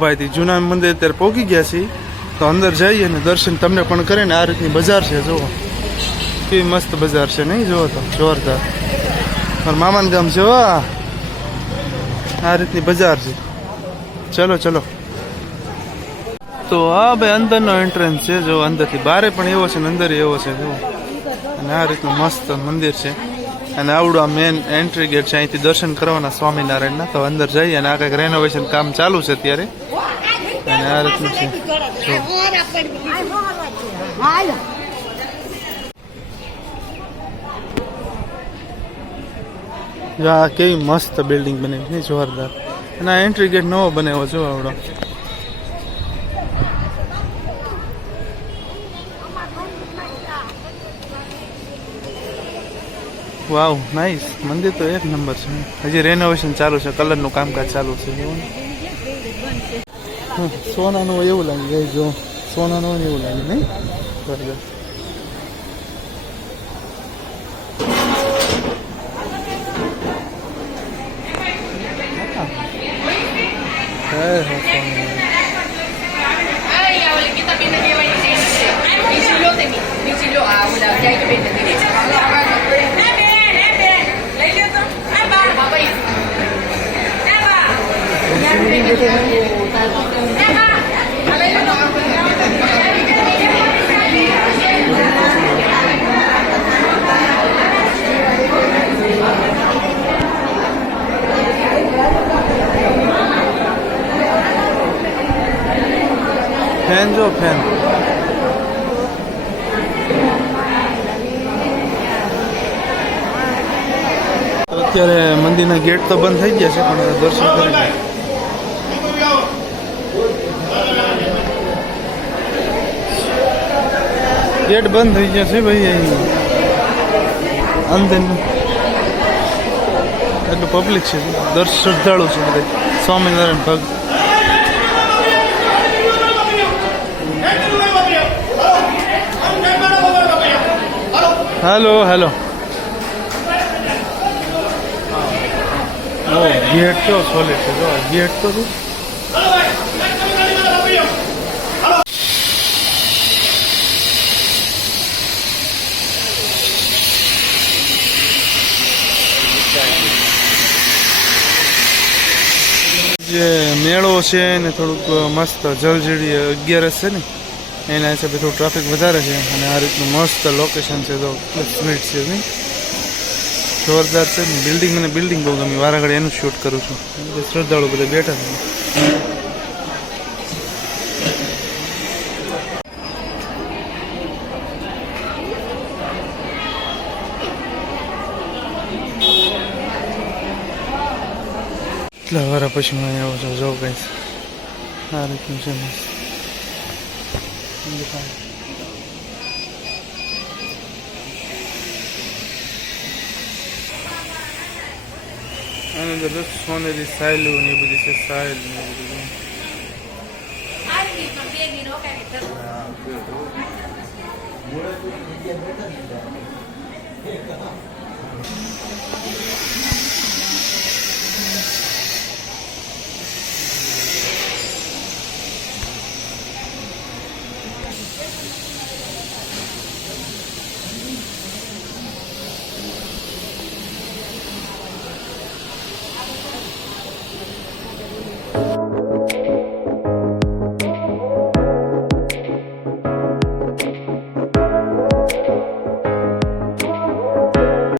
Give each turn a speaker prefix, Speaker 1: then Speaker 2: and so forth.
Speaker 1: ભાઈથી જૂના મંદિર અત્યારે પહોંચી ગયા છીએ. તો અંદર જઈએ અને દર્શન તમને પણ કરીને આ રીતની બજાર છે, જુઓ. કેવી મસ્ત બજાર છે, નહીં? જુઓ તો, જોરદાર. મારા મામાનું ગામ છે વા આ. રીતની બજાર છે. ચલો ચલો. તો આ ભાઈ, અંદરનો એન્ટ્રન્સ છે જો અંદરથી બારે પણ એવો છે ને અંદર એવો છે જો અને આ રીતનું મસ્ત મંદિર છે. અને આવડું આ મેન એન્ટ્રી ગેટ છે, અહીંથી દર્શન કરવાના સ્વામિનારાયણના. તો અંદર જઈએ અને આ કંઈક રેનોવેશન કામ ચાલુ છે અત્યારે. અને આ રીતનું છે. આ કેવી મસ્ત બિલ્ડિંગ બની જોરદાર. અને આ એન્ટ્રી ગેટ નવો બનાવ્યો જો આવડો. વાવ નાઈસ મંદિર તો એક નંબર છે. હજી રેનોવેશન ચાલુ છે, કલરનું કામકાજ ચાલુ છે. સોનાનું એવું લાગે, જો, સોનાનું એવું લાગે, નહીં? બરાબર ફેન જો, ફેન. અત્યારે મંદિરના ગેટ તો બંધ થઈ ગયા છે, પણ દર્શન કરી ગેટ બંધ થઈ ગયા છે ભાઈ અહીં. અંદર એટલું પબ્લિક છે, દર્શ શ્રદ્ધાળુ છે બધા. સ્વામિનારાયણ ભક્ત. હેલો હેલો ઓ ગેટ કેવો સોલિડ છે. જો ગેટ તો શું? જે મેળો છે ને થોડુંક મસ્ત જલજીડી અગિયારસ છે ને? એના હિસાબે થોડું ટ્રાફિક વધારે છે અને આ રીતનું મસ્ત લોકેશન છે તો સ્મિટ છે નહીં જોરદાર છે. બિલ્ડિંગ મને બિલ્ડિંગ બહુ ગમી વારાઘડી એનું શૂટ કરું છું. શ્રદ્ધાળુ બધા બેઠા છે. એટલા વારા પછી અહીંયા આવું છું. જો કઈ આ રીતનું છે. મસ્ત આની અંદર સોનેરી સાયલું ને એ બધી છે સાયલ ને એ બધું